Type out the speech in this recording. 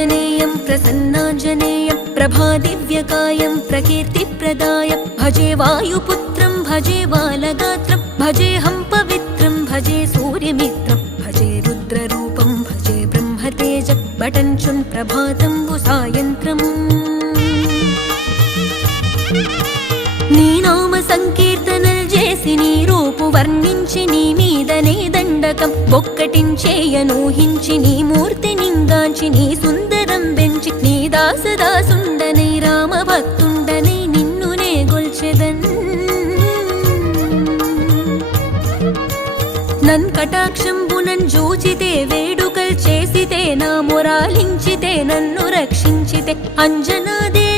आञ्जनेयं प्रसन्नाञ्जनेयं प्रभादिव्यकायं प्रकीर्तिप्रदाय भजे वायुपुत्रं भजे बालगात्रं भजेऽहं पवित्रं भजे सूर्यमित्रं भजे रुद्ररूपं भजे ब्रह्मतेज बटञ्चुन् प्रभातं सायन्त्रम् నీ నామ సంకీర్తనలు చేసి నీ రూపు వర్ణించి నీ మీదనే దండకం ఒక్కటించేయనూహించి నీ మూర్తి నింగాంచి నీ సుందరం పెంచి నీ దాసదాసుండనై రామభక్తుండనై నిన్నునే గొల్చెదన్ నన్ కటాక్షంబునన్ జూచితే వేడుకల్ చేసితే నా మొరాలించితే నన్ను రక్షించితే అంజనాదే